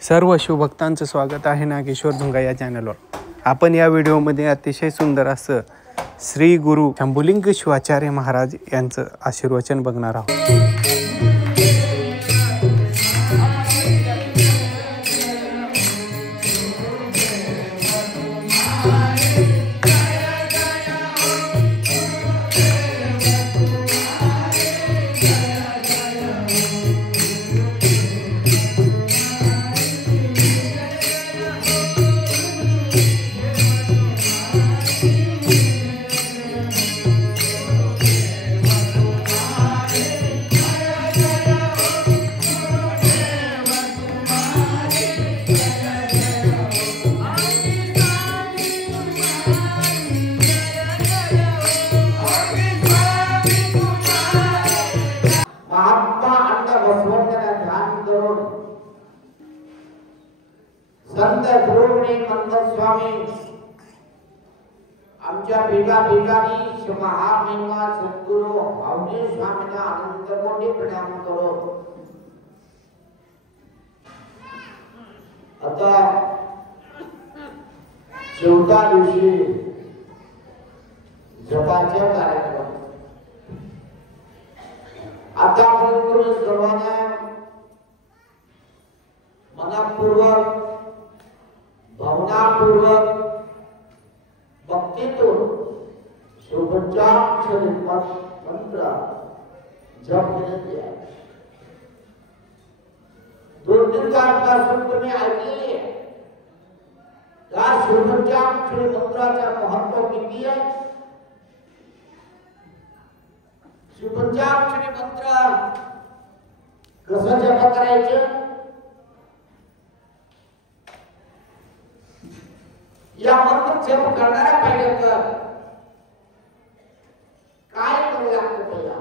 सर्व शिवभक्तांचं स्वागत आहे नागेश्वर झुंगा या चॅनलवर. आपण या व्हिडिओमध्ये अतिशय सुंदर असं श्री गुरु शंभुलिंग शिवाचार्य महाराज यांचं आशीर्वचन बघणार आहोत. संत गुरुमणी मंगल स्वामी आमच्या ठिकाणी महामहिमा सद्गुरु अवनी स्वामींना अनंत कोटी प्रणाम करो. आता चौथा दिवशी जपाच्या कार्यक्रम आता सर्वांना मनापूर्वक भावनापूर्वक भक्तीतून शुभचाक्षरी मंत्र जप केले आहे. दोन दिवसांपासून तुम्ही ऐकलेली आहे या शुभचाक्षरी मंत्राचं महत्व किती आहे. शुभचाक्षरी मंत्र कसं जप करायचं या मंत्र जप करणारा पाहिजे तर काय करू लागतं. पहिला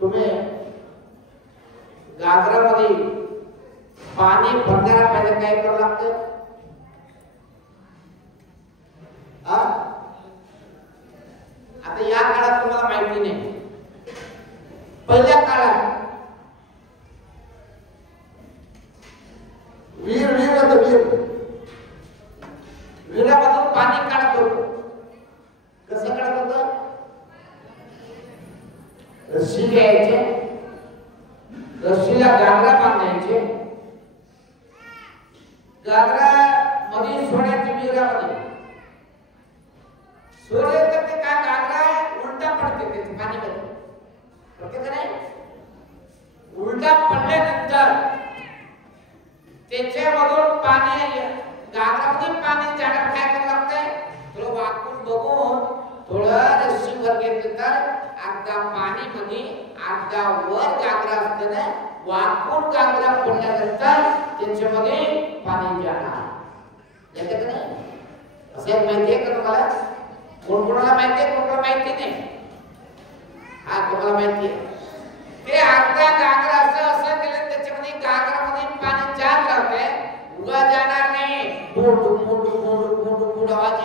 तुम्ही गागरामध्ये पाणी भरणारा पाहिजे काय करू लागतं. आता या काळात तुम्हाला माहिती नाही. पहिल्या काळात विहिरामधून पाणी काढत होतो. कसं काढत होतं. रस्सी घ्यायचे, रस्सीला गागरा बांधायचे, गागरा मध्ये सोडायचे. विहिरामध्ये सोडले तर ते काय गागरा उलटा पडते. ते पाणीमध्ये पडते का नाही. उलटा पडल्यानंतर त्याच्यामधून पाणी गागरामध्ये पाणी जाण्यात काय करावं लागतंय. थोडं वाकून बघून थोडं रस्सीवर घेतलं तर अर्धा पाणी मध्ये अर्धा वर गागरा असताना वाकून गागरा पडल्यानंतर त्याच्यामध्ये पाणी जाणार. येते का नाही. असं माहिती आहे का तुम्हाला. कोणाला माहिती आहे कोणाला माहिती नाही. हा तुम्हाला माहिती आहे. ते अर्धा गागरा असं केलं त्याच्यामध्ये गागरामध्ये पाणी जात राहते. उगा जाणार नाही. बोड बोड बोड बोड बोड आवाज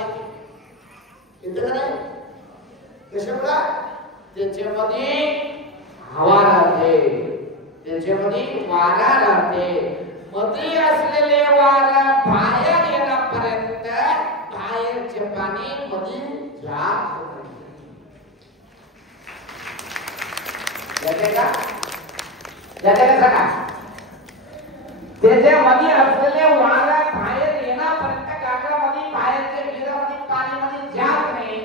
येते का नाही. कशामुळे त्याच्यामध्ये हवा राहते, त्याच्यामध्ये वारा राहते. मध्ये असलेले वारा बाहेर येण्यापर्यंत बाहेरचे पाणी मध्ये जात का सांगा. त्याच्यामध्ये असलेले वारा बाहेर येण्यापर्यंत गागरामध्ये बाहेरच्या विहिरामध्ये पाणीमध्ये जात नाही.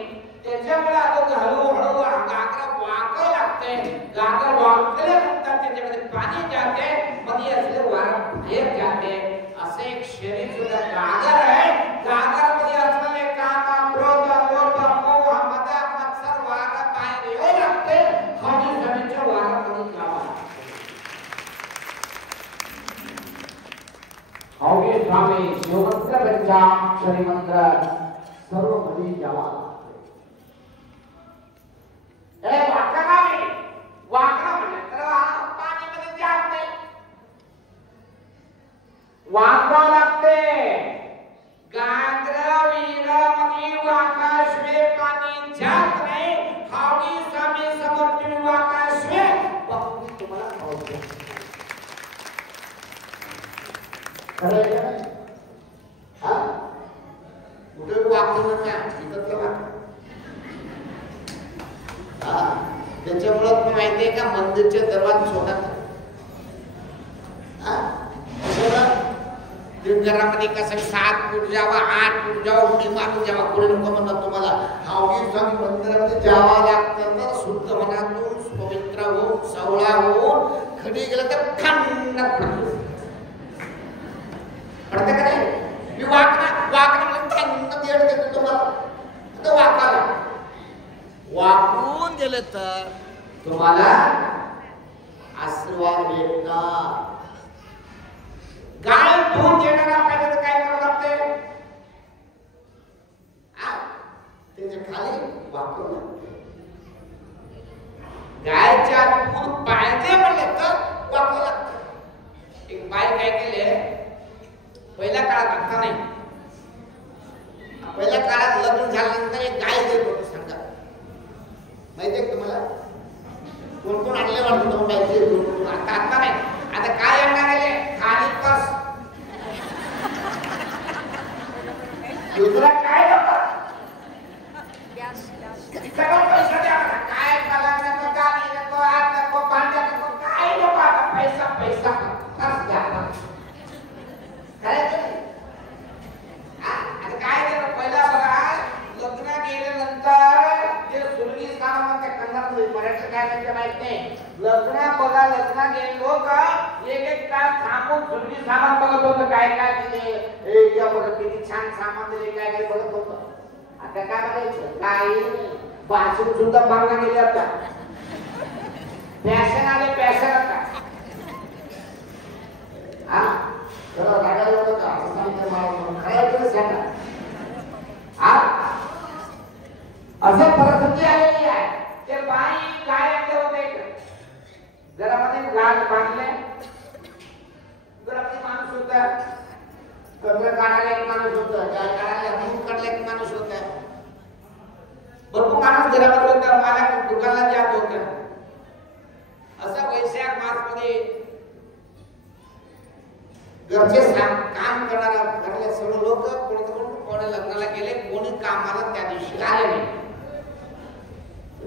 त्याच्यामुळे आता हळूहळू गागरा वाकावं लागते. गागरा वाकल्यानंतर त्याच्यामध्ये पाणी जाते, मध्ये असलेले वारा बाहेर जाते. असे एक शरीर सुद्धा गागर आहे. गागरामध्ये असलेले काम क्रोध लोभ मोह मद मत्सर वारा बाहेर येऊ लागते. हळू जमीनच्या वारामध्ये जावा. अवघे स्वामी शिवमंत्र पंचाक्षरी मंत्र सर्व मध्ये जावा. वाकरा म्हणलं तर पाणीमध्ये जात नाही. वाकावं लागते. गागरा विहिरामध्ये वाकाशिवाय पाणी जात नाही. हावडी स्वामी समोर तुम्ही वाकाशिवाय तुम्हाला खरं आहे का नाही? हा कुठे वाकलं नका इथं तर वाक. हा त्याच्यामुळं तुम्ही माहिती आहे का मंदिरचे दरवाजे सोडतात. घरामध्ये कसं 7 फूट जावा 8 फूट जावा उडी मारून जावा कोणी नको म्हणतात तुम्हाला. हावडी स्वामी मंदिरामध्ये जावं लागतं तर शुद्ध मनातून पवित्र होऊन सवळा होऊन खडी गेलं तर थंड पडतो. पडतं का नाही? मी वाकणं म्हणजे थंड देड देतो तुम्हाला. आता वाकाला वाकून गेले तर तुम्हाला आशीर्वाद भेटणार. गाय दूध देणारा पाहिजे तर काय करावं लागते? त्याच्या खाली वापरू लागते. गायच्या दूध पाहिजे म्हणले तर वापरू लागते. एक बाई काय केले पहिल्या काळात आता नाही. पहिल्या काळात लग्न झाल्यानंतर एक गाय देत होतं सांगा. माहिती आहे तुम्हाला? कोण कोण आणले वाटतं माहिती? आता नाही. आता काय आणणार आहे? खाली कस दुसरा काय नको सगळं पैसा द्या. काय कलाकार नको गाणी नको आत नको भांड्या नको काय नको. आता पैसा पैसा कस द्या. करायचं नाही. आता काय झालं पहिला बघा लग्न गेल्यानंतर जे सुरगी सामान त्या कन्नडमध्ये मराठी काय म्हणजे माहित नाही. लग्न बघा लग्न गेलो का एक तास थांबून सुरगी सामान बघत होतं. काय काय दिले हे बघत किती छान सामान दिले काय काय बघत होतं. आता काय बघायचं काय बासून सुद्धा मागला गेले आता पॅशन आले पॅशन आता. हा चला रागायला होतं का असं सांगते मला खरं सांगा. हा असं परिस्थिती आलेली आहे. ते बाई काय होते घरामध्ये गाड बांधले घरामध्ये माणूस होता. कपडे काढायला एक माणूस होता. गाय काढायला दूध काढला एक माणूस होता. भरपूर माणूस घरामध्ये होता. मला दुकानाला जात होता. असं वैशाख मास मध्ये घरचे काम करणारा घरातले सर्व लोक कोणी लग्नाला गेले कोणी कामाला त्या दिवशी आले नाही.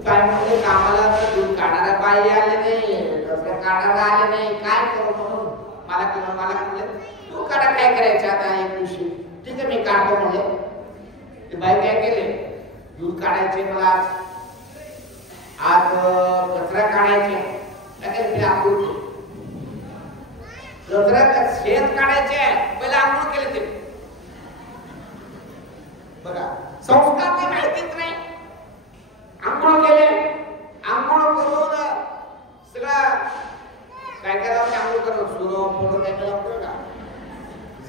काय म्हणजे कामाला दूध काढायला बाई आले नाही कसं काढायला आले नाही काय करू म्हणून मला म्हणले तू काढा काय करायचं आता एक दिवशी. ठीक आहे मी काढतो म्हणले. ते बाई काय केले दूध काढायचे मला आज कचरा काढायचे लगेच आंघोळ कचरा शेत काढायचे पहिला आंघोळ केले ते बघा संस्कार ते माहितीच नाही. आंघोळ केले आंघोळ करून सगळं काय काय आंघोळ करून सुरून फोडून काय केलं का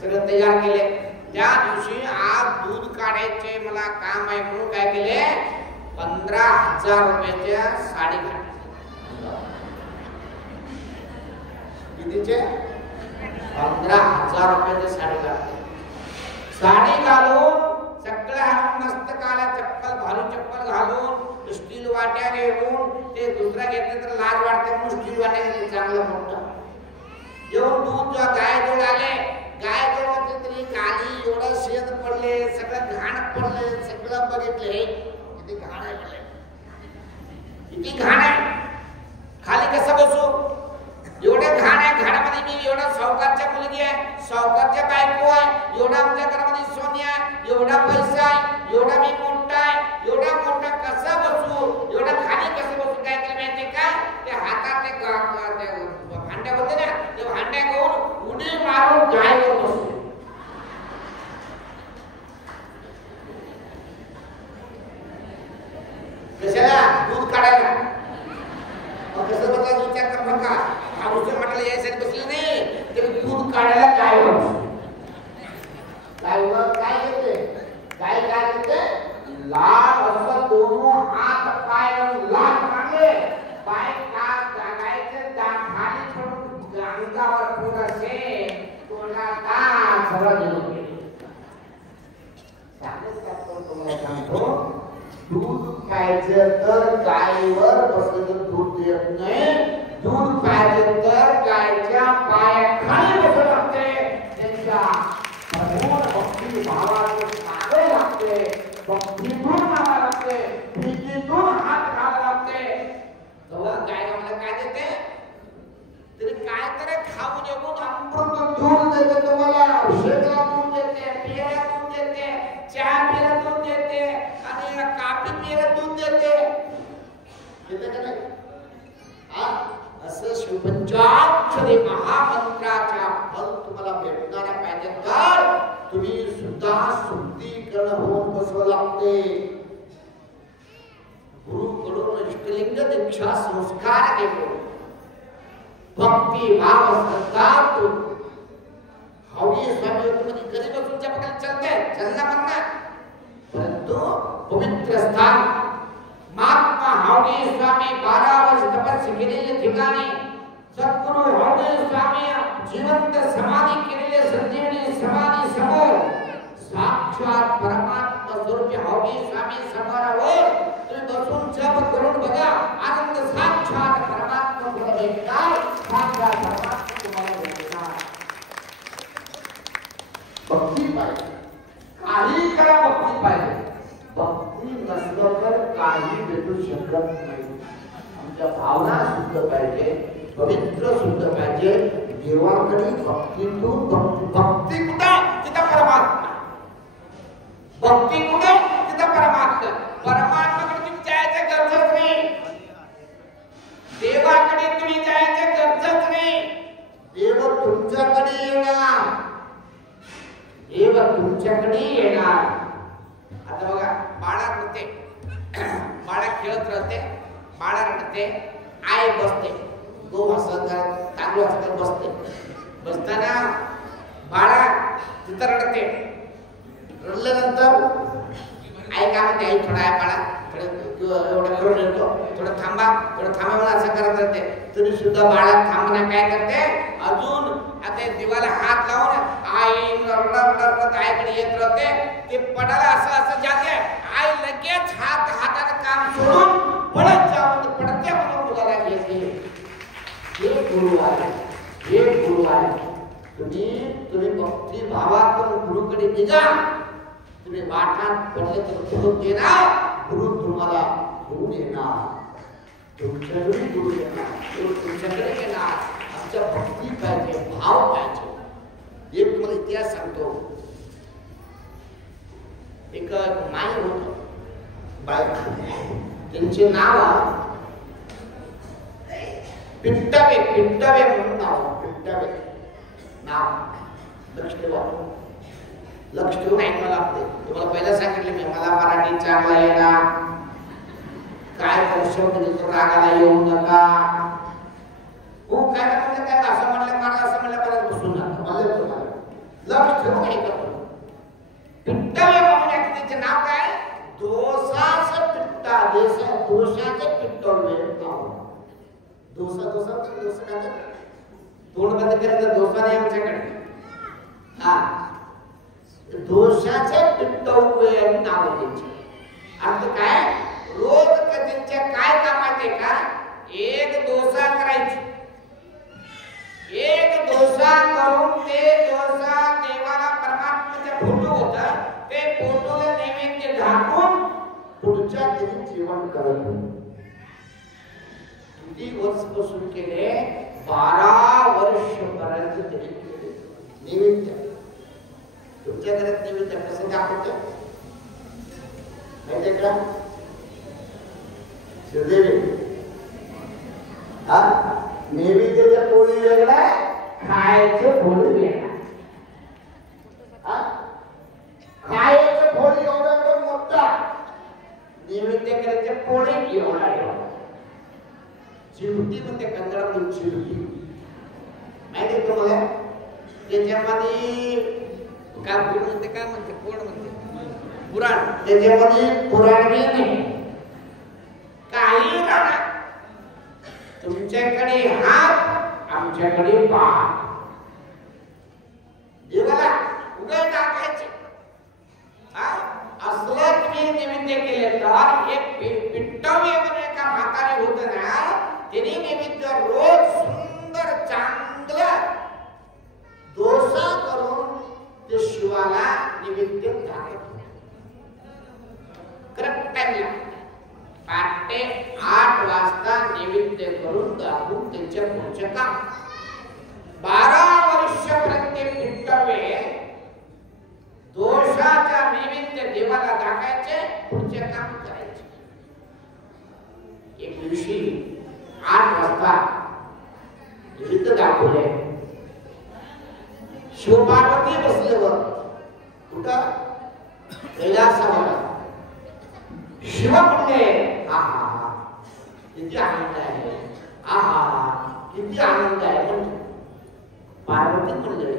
सगळं तयार केले. त्या दिवशी आज दूध काढायचे मला काम आहे म्हणून काय केले 15,000 रुपयाच्या साडी घातली. कितीचे 15,000 रुपयाची साडी घातली. साडी घालून सगळं मस्तकाला चप्पल घालून स्टील वाट्या घेऊन ते दुसरा घेतले तर लाज वाटते म्हणून स्टील वाट्या घेतली चांगलं मोठं येऊन दूध गाय दूध आले. गाय दूध तरी काली एवढं शेत पडले सगळं घाण पडले सगळं बघितले किती घाण आहे पडले किती घाण आहे. खाली कसं बसू एवढं घाण आहे. घाणामध्ये मी एवढा सावकारच्या मुलगी आहे सावकारच्या बायको आहे एवढा आमच्या घरामध्ये सोनी आहे एवढा पैसा आहे एवढा मी मोठा आहे एवढा मोठा कसा बसू एवढा खाली कसं बसू. काय केलं माहिती का ते हाताने भांड्या होते ना ते भांड्या घेऊन उडी मारून गायवर बसू. कशाला दूध काढायला कसं बघा विचार कर बघा औषध म्हटलं यायसाठी बसले नाही ते दूध काढायला गायवर गायवर काय करते काय करते लाल असं दोनों हात पाय लाल मारले पाय का गायचे खाली पडून अंगावर थोडसे तोंडा का सगळं गेलो. तुम्हाला सांगतो दूध खायचं तर गायीवर बसलं दूध देत नाही. दूध पाहिजे तर गायच्या पायाखाली बसू लागते त्यांच्या काहीतरी खाऊन येऊन अमृत दूध देते तुम्हाला, औषधा दूध देते, पियाला दूध देते, चहा पियाला दूध देते आणि काफी पियाला दूध देते. देते का नाही? असं शिवपंचाक्षरी महामंत्राच्या फल तुम्हाला भेटणारा पाहिजे तर तुम्ही सुद्धा शुद्धीकरण होऊन बसवं लागते. गुरुकडून इष्टलिंग दीक्षा संस्कार घेतो, भक्ती भाव श्रद्धातून हौडी स्वामी मध्ये गरीब तुमच्या पकडे चलते, चलना म्हणणार, परंतु पवित्र स्थान महात्मा हौडी स्वामी 12 वर्ष तपस्या केलेल्या ठिकाणी सद्गुरु हौडी स्वामी जिवंत समाधी केलेले संजीवनी समाधी समोर साक्षात परमात्मा स्वरूपी हौडी स्वामी समोरावर तुम्ही बसून जप करून बघा, आनंद साक्षात परमात्मा तुम्हाला भेटणार, साक्षात परमात्मा तुम्हाला भेटणार. भक्ती पाहिजे, काही करा भक्ती पाहिजे. भक्ती नसलं तर काही भेटू शकत नाही. आमच्या भावना शुद्ध पाहिजे, पवित्र शुद्ध पाहिजे. देवाकडे भक्तीतून भक्ती कुठं तिथं परमात्मा, भक्ती कुठं तिथं परमात्मा. परमात्माकडे तुम्ही जायचं गरजच नाही, देवाकडे तुम्ही जायचं गरजच नाही. देव तुमच्याकडे येणार, देव तुमच्याकडे येणार. आता बघा, बाळा रडते, बाळा खेळत राहते, बाळा रडते, आई बसते, तो असं तांदूळ असं बसते. बसताना बाळा तिथं रडते. रडल्यानंतर आई काय म्हणते, आई थोडा आहे बाळा, एवढं करून येतो, थोडं थांबा म्हणून असं करत राहते. तरी सुद्धा बाळा थांबणं काय करते, अजून आता दिवाला हात लावून आई रडत आईकडे येत राहते. ते पडायला असं जाते, आई लगेच हाताने काम सोडून पडत जाऊन पडते म्हणून मुलाला घेते. हे गुरु आहे, हे गुरु आहे. तुम्ही भक्ती भावातून गुरुकडे निघा. तुम्ही वाटात पडले तर गुरु देणार, गुरु तुम्हाला घेऊन येणार, तुमच्याकडे गुरु येणार, गुरु तुमच्याकडे येणार. आमच्या भक्ती पाहिजे, भाव पाहिजे. एक तुम्हाला इतिहास सांगतो. एक माई होत बाय, त्यांचे नाव पिट्टावे म्हणून नाव, पिट्टावे नाव. लक्ष ठेवून ऐकावं लागते. तुम्हाला पहिला सांगितले मी, मला मराठी चांगला येणार, काय शब्द रागाला येऊ नका. हो काय म्हणजे काय असं म्हणलं, मला असं म्हणलं, परत बसून नका. लक्ष ठेवून ऐकतो. पिट्टावे म्हणून त्याचे नाव काय, दोषाचं पिट्टा, दोषाचे पिट्टवले. दोष काय तोंड बंद करायचं, दोषा नाही आमच्याकडे. हा, दोषाचे पिट्टवले नाव त्यांचे. अर्थ काय, रोज त्यांच्या काय कामात आहे का, एक दोषा करायची, एक दोषा करून ते दोषा देवाला परमात्म्याचा फोटो होता, ते फोटोला नैवेद्य झाकून पुढच्या दिवशी जेवण करत होते. किती वर्षापासून केले, 12 वर्षपर्यंत ते केले नैवेद्य. तुमच्या घरात नैवेद्य कसं दाखवतं माहिती का, नैवेद्याच्या पोळी वेगळा, खायचं पोळी वेगळा. खायचं पोळी एवढा मोठा, नैवेद्य करायच्या पोळी एवढा. चिरटी म्हणते कन्नडातून, चिरटी माहिती तुम्हाला. त्याच्यामध्ये काय म्हणते, काय म्हणते, पोळ म्हणते, पुराण. त्याच्यामध्ये पुराण नाही, काही राहणार. तुमच्याकडे हात, आमच्याकडे पाय. देवाला उघड टाकायचे. असलं तुम्ही नैवेद्य केले तर एक पिट्टवे म्हणून एका म्हातारे होत ना, त्यांनी नैवेद्य रोज सुंदर चांगलं डोसा करून ते शिवाला नैवेद्य दाखवत. करेक्ट टाइमला पहाटे 8 वाजता नैवेद्य करून दाखवून त्यांच्या पुढचे काम. शिवपार्वती बसल्यावर कुठं कैलासावर शिव म्हणले आहा किती आनंद आहे, आहा किती आनंद आहे. पण पार्वती म्हणले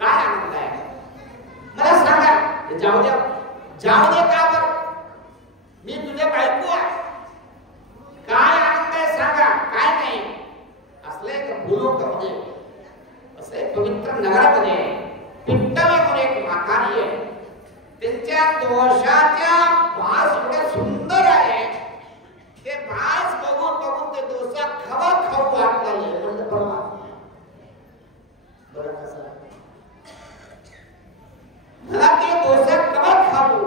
काय आनंद आहे मला सांगा. जाऊ दे जाऊ दे का बरं, मी तुझ्या बायको आहे, काय आनंद आहे सांगा. काय नाही असले भूलोकामध्ये असे पवित्र नगरामध्ये पिंटवे म्हणून एक म्हातारी आहे. त्यांच्या दोषाच्या भास एवढे सुंदर आहे, ते भास बघून बघून ते दोषा खवा खाऊ वाटले. म्हणजे बघा बरं कसं मला ते दोषा खवा खाऊ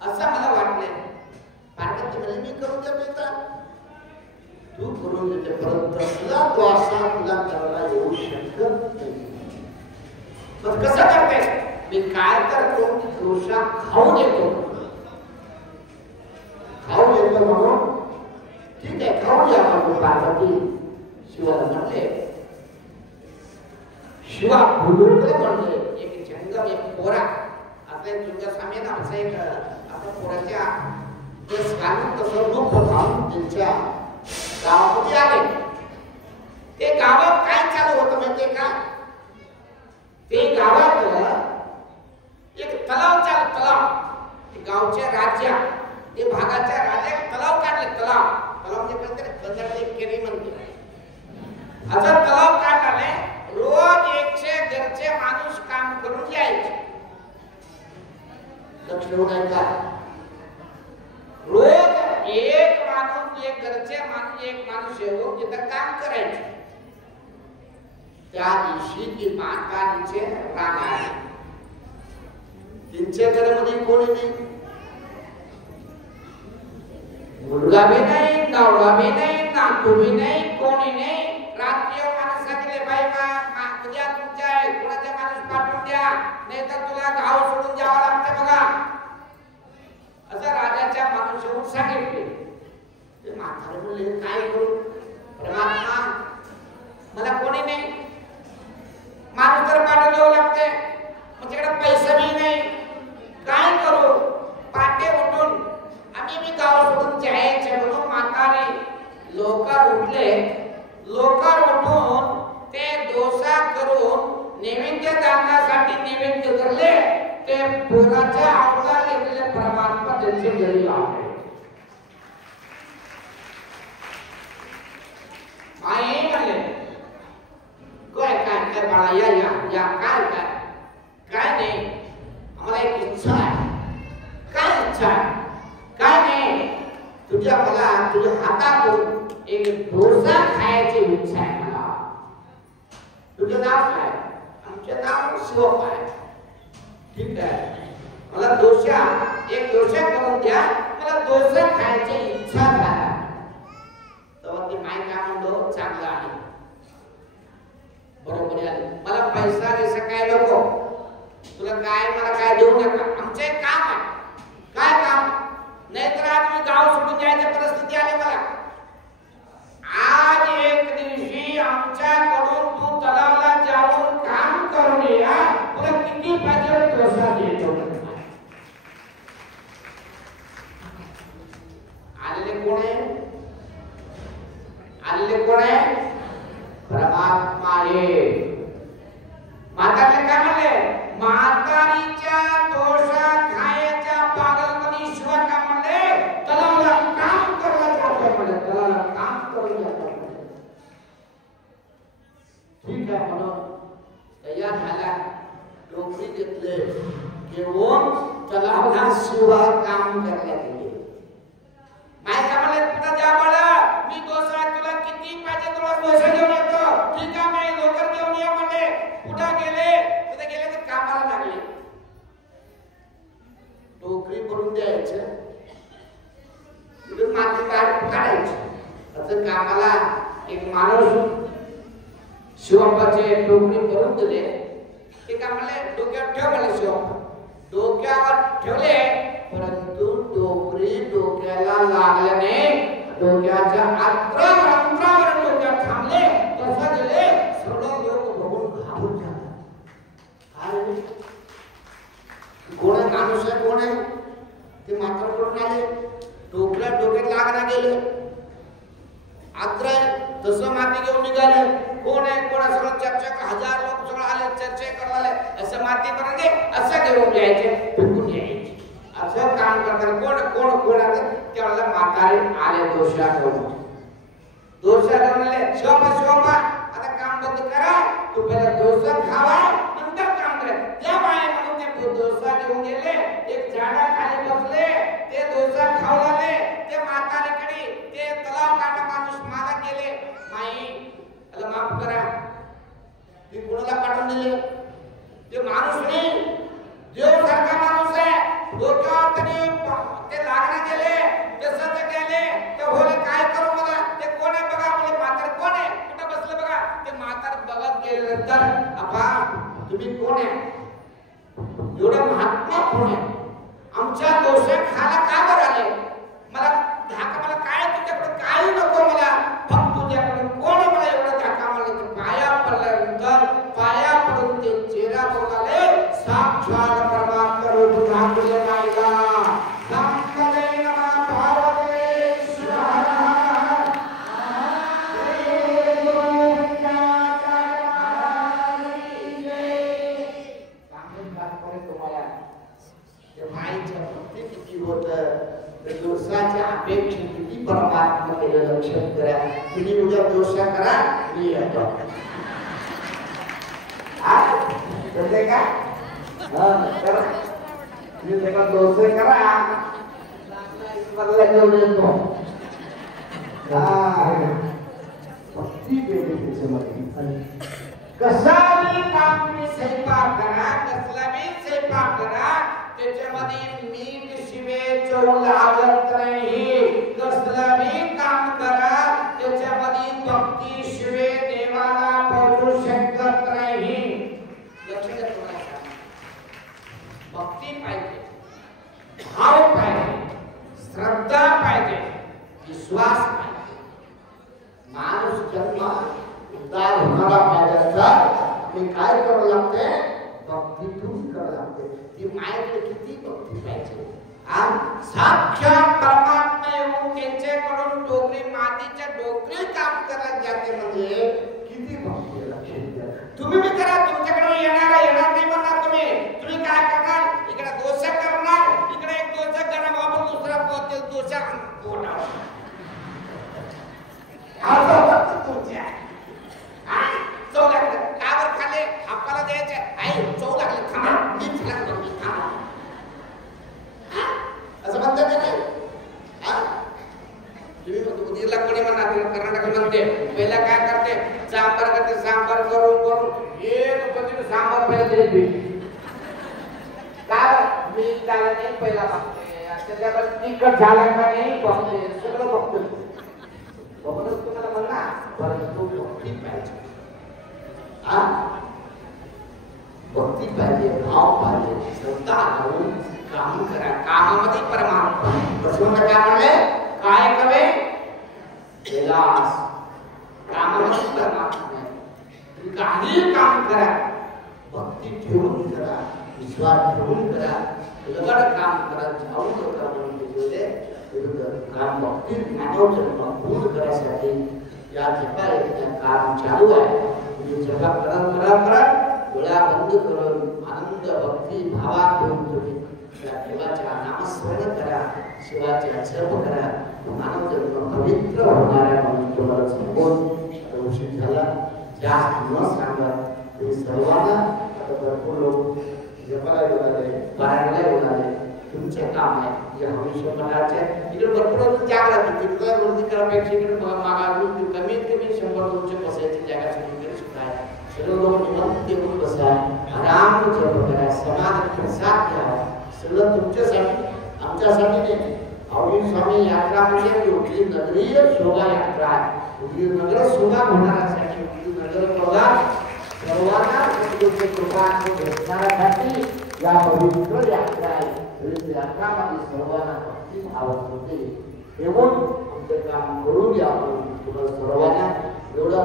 असं मला वाटले. पार्वती म्हणजे मी करून द्या बेटा, तू करून देते, परंतु तुला दोषा तुला करायला येऊ शकत नाही. मग कसं करते मी, काय करतो दोषा खाऊन येतो, खाऊन येतो म्हणून ठीक आहे खाऊन या. म्हणून पार्वती शिवाला म्हणले, शिवा भुलुंडले म्हणले. एक जंगम एक पोरा आपल्या दुर्गा स्वामी नावाचा एक आता पोराच्या तसं दुःख होता त्यांच्या गावामध्ये आले. ते गावात काय चालू होतं माहितीये का, ते गावात एक तलाव चालू, तलाव गावच्या राजा ते भागाच्या राजा तलाव काढले. तलाव म्हणजे काहीतरी केरी म्हणते. आता तलाव काढले, रोज 100 घरचे माणूस काम करून यायचे. लक्ष ठेवून का, रोज एक माणूस, एक घरचे माणूस, एक माणूस येऊन तिथं काम करायचे. त्या दिवशी ती म्हातारीचे राग आहे, त्यांच्या घरामध्ये कोणी नाही, मुलगा भी नाही, नवरा भी नाही, नातू भी नाही, कोणी नाही. रात्री माणूस सांगितले बाई उद्या तुमच्या कुणाचे माणूस पाठवून द्या, नाही तर तुला गाव सोडून जावं लागतं बघा, असं राजाच्या माणूस येऊन सांगितले. ते म्हातारे बोलले काय करू परमात्मा, मला कोणी नाही, माणूस तर पाठवलं लागते, माझ्याकडे पैसा बी नाही, काय करू. पाटे उठून आम्ही मी गाव सोडून जायचे म्हणून म्हातारे लोकार उठले. लोकार उठून ते डोसा करून नैवेद्य दाखवण्यासाठी नैवेद्य करले. ते पोराच्या अवतार घेतलेले परमात्मा त्यांचे घरी आले. माये म्हणले काय काय काय बाळा या या या, काय काय काय नाही, आम्हाला एक इच्छा आहे. काय इच्छा आहे, काय नाही, तुझ्या मला तुझ्या हातातून एक डोसा खायची इच्छा आहे मला. तुझं नाव काय, आमचं नाव शिवप आहे. ठीक आहे, मला डोसा एक डोसा करून द्या, मला डोसा खायची इच्छा झाली. तेव्हा ती माय काय म्हणतो, चांगलं आहे बरोबर आहे, मला पैसा घ्यायचा काय नको, तुला काय मला काय देऊ नका, आमचं एक काम आहे. काय काम, नाहीतर आज मी गाव सोडून जायची परिस्थिती आली मला. आज एक दिवशी आमच्याकडून तू तलावाला जाऊन काम करून या, तुला किती पाहिजे डोसा देतो. आलेले कोण आहे, आलेले कोण आहे, परमात्मा आहे. म्हातारीला काय म्हणले, म्हातारीच्या दोषा खायच्या पागलपणी शिवा काय म्हणले, तलावाला काम करायला जातो म्हणले, तलावाला काम करून जातो. ठीक आहे म्हणून तयार झाला, टोपली घेतले, घेऊन तलावाला शिवा काम करायला गेले. माय काय म्हणले, पुन्हा जा बाळा, मी डोसा तुला किती पाहिजे तुला डोसा घेऊन येतो. ठीक आहे मी लवकर घेऊन ये म्हणले. पुन्हा गेले, तिथे गेले तर कामाला लागले. टोकरी भरून द्यायचं, तिथून माती काढायची. असं कामाला एक माणूस शिवप्पाचे टोकरी भरून दिले. ते काय म्हणले, डोक्यावर ठेव म्हणले. शिवप्पा डोक्यावर ठेवले, परंतु टोकरी डोक्याला लागल्याने डोक्याच्या अंतरावर डोक्यात थांबले. तसं गेले, सर्व लोक बघून वाटप करून आले, टोपल्या डोक्यात लागना गेले, आत्र तसं माती घेऊन निघाले. कोण आहे कोण सगळं चर्चा, हजार लोक सगळं आले, चर्चा करायला असं माती बनवले, असं घेऊन यायचे, फेकून यायचे, असं काम करतात. कोण कोण कोण आले त्यावेळेला म्हातारे आले दोषा करून शोभा आता काम बंद करा, तू पहिला डोसा खावा नंतर काम करा. त्या बाया म्हणून ते डोसा घेऊन गेले, एक झाडाखाली बसले, ते डोसा खाऊ लागले. ते म्हातारीकडे ते तलाव काढा माणूस मला गेले, माई मला माफ करा, ती कोणाला पाठवून दिले? ते माणूस नाही, देव सारखा माणूस आहे. डोक्यावर तरी ते लागणार गेले, ते सत्य गेले, ते होले काय करू मला, ते कोण आहे बघा, आपले म्हातारे कोण आहे, कुठं बसले बघा. ते म्हातारे बघत गेल्यानंतर, अप्पा तुम्ही कोण आहे, एवढं महात्मा कोण आहे, आमच्या दोषा खाला का बरं आले, मला धाका, मला काय तुझ्याकडे काही नको, मला फक्त तुझ्याकडे कोण आहे, मला एवढं धाका. मला पाया पडल्यानंतर पाया पडून ते चेहरा बघाले, साक्षात परमात्मा रूप ठाकरे नायका नमस्ते नमः पार्वतीश्वर दोषाच्या अपेक्षा किती परमात्मा केलं लक्षात करा. तुम्ही उद्या दोषा करा, मी येतो का तुम्ही त्याला दोष करा, घेऊन येतो. कसाही काम तुम्ही स्वयंपाक करा, कसला बी स्वयंपाक करा, त्याच्यामध्ये मीठ शिवे चव लागत नाही. कसलं बी काम करा, त्याच्यामध्ये भक्ती शिवे देवाला पोहोचू शकत नाही. लक्षात ठेवा, भक्ती पाहिजे, भाव पाहिजे, श्रद्धा पाहिजे, विश्वास पाहिजे. माणूस जन्म उद्धार होणारा पाहिजे तर मी काय करावं लागते, भक्तीतून करावं लागते. ती मायेकडे किती भक्ती पाहिजे. साक्षात परमात्मा येऊन त्यांच्याकडून डोकरी मातीच्या डोकरी काम करायला जाते, म्हणजे किती भक्ती लागते. तुम्ही बी करा, तुमच्याकडे येणार नाही म्हणणार, तुम्ही काय करणार, इकडे दोषा करणार, इकडे एक दोषा गरम वापर, दुसरा दोषा पोटावर तुमच्या चव लागलं कावर खाले आपल्याला द्यायचे, आई चव लागले थांबा, मी थांबा असं म्हणतात नाही. तुम्ही उदीरला कोणी म्हणणार, कर्नाटक म्हणते पहिला काय करते, सांबार करते, सांबार करून करून एक पद्धतीने सांबार पाहिजे काय मी झालं नाही पहिला बघते, त्याच्यावर तिखट झाला का नाही बघते, सगळं बघतो. बघूनच तुम्हाला म्हणणार, परंतु भक्ती पाहिजे, भक्ती पाहिजे, भाव पाहिजे, श्रद्धा घालून काम करा. कामामध्ये परमात्मा बसवणं काय म्हणले, काय कवे विलास, कामामध्ये परमात्मा. काही काम करा, भक्ती ठेवून करा, विश्वास ठेवून करा, लगड काम करा, जाऊन करा. काम भक्तीत मानव जन्म पूर्ण करायसाठी या ठिकाणी काम चालू आहे. जगा करा डोळा बंद करून आनंद भक्ती भावात ठेवून तुम्ही देवाच्या नामस्मरण करा, शिवाचे जप करा. मानव जन्म पवित्र होणार आहे म्हणून तुम्हाला सांगून उशीर झाला, जास्त न सांगा. तुम्ही सर्वांना आता भरपूर लोक जपाला येऊन आले, बाहेरला येऊन आले, तुमचे काम आहे या भविष्य मंडळाचे. इकडे भरपूर जागा तिकडे वृद्धी करापेक्षा इकडे मागा कमीत कमी 100-200 बसायची जागा सुरू सुद्धा आहे. सर्व लोक निवांत देऊन बसा, आराम जप करा, समाधान प्रसाद घ्या. सगळं तुमच्यासाठी, आमच्यासाठी नाही. अवघी स्वामी यात्रा म्हणजे उगली नगरीय शोभा यात्रा आहे. उगली नगर शोभा होणाऱ्यासाठी, उगली नगर बघा सर्वांना कृपा भेटणाऱ्यासाठी या पवित्र यात्रा आहे. यात्रामध्ये सर्वांना भक्ती भावत होते ठेवून आमचे काम करून या. सर्वांना एवढा